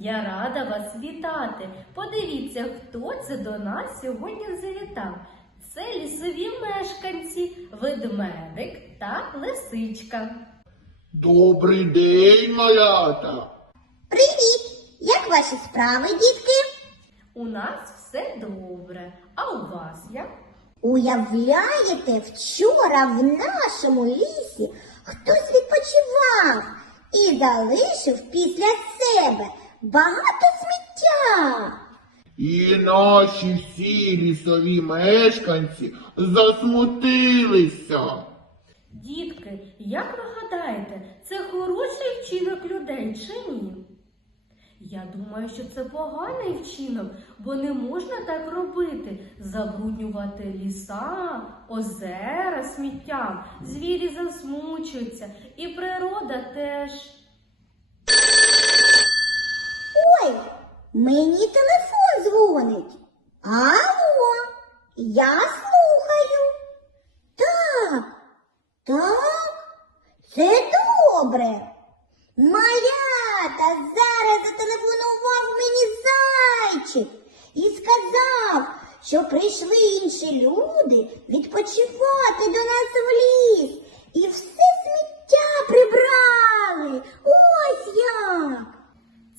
Я рада вас вітати. Подивіться, хто це до нас сьогодні завітав. Це лісові мешканці, ведмедик та лисичка. Добрий день, малята. Привіт! Як ваші справи, дітки? У нас все добре. А у вас як? Уявляєте, вчора в нашому лісі хтось відпочивав і залишив після себе багато сміття. І наші всі лісові мешканці засмутилися. Дітки, як ви гадаєте, це хороший вчинок людей чи ні? Я думаю, що це поганий вчинок, бо не можна так робити. Забруднювати ліса, озера сміттям, звірі засмучуються, і природа теж. Мені телефон дзвонить. Алло, я слухаю. Так, так, це добре. Малята, зараз зателефонував мені зайчик і сказав, що прийшли інші люди відпочивати до нас в ліс і все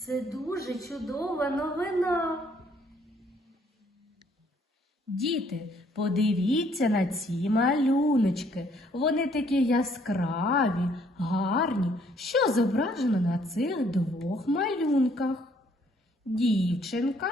Це дуже чудова новина. Діти, подивіться на ці малюночки. Вони такі яскраві, гарні. Що зображено на цих двох малюнках? Дівчинка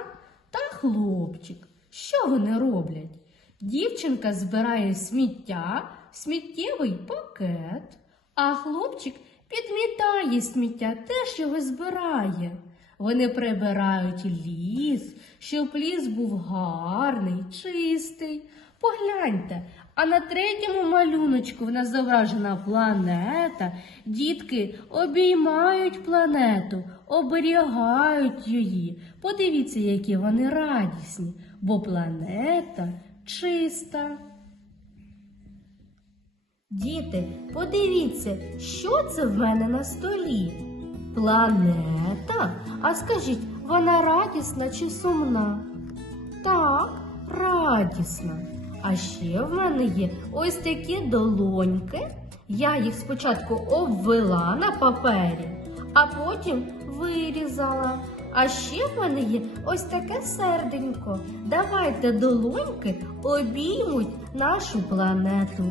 та хлопчик. Що вони роблять? Дівчинка збирає сміття, сміттєвий пакет, а хлопчик підмітає сміття, теж його збирає. Вони прибирають ліс, щоб ліс був гарний, чистий. Погляньте, а на третьому малюночку в нас зображена планета. Дітки обіймають планету, оберігають її. Подивіться, які вони радісні, бо планета чиста. Діти, подивіться, що це в мене на столі? Планета? А скажіть, вона радісна чи сумна? Так, радісна. А ще в мене є ось такі долоньки. Я їх спочатку обвела на папері, а потім вирізала. А ще в мене є ось таке серденько. Давайте долоньки обіймуть нашу планету.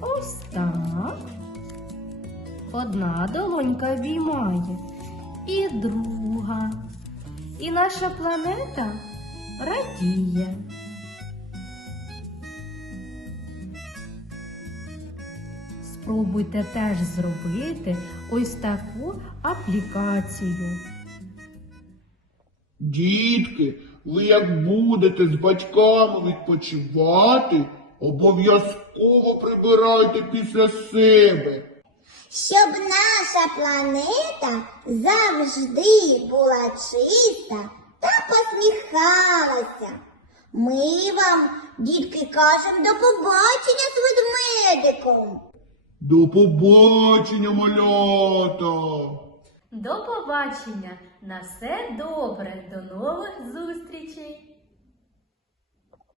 Ось так. Одна долонька обіймає, і друга. І наша планета радіє. Спробуйте теж зробити ось таку аплікацію. Дітки, ви як будете з батьками відпочивати, обов'язково прибирайте після себе. Щоб наша планета завжди була чиста та посміхалася. Ми вам, дітки, кажемо до побачення з ведмедиком. До побачення, малята! До побачення! На все добре! До нових зустрічей!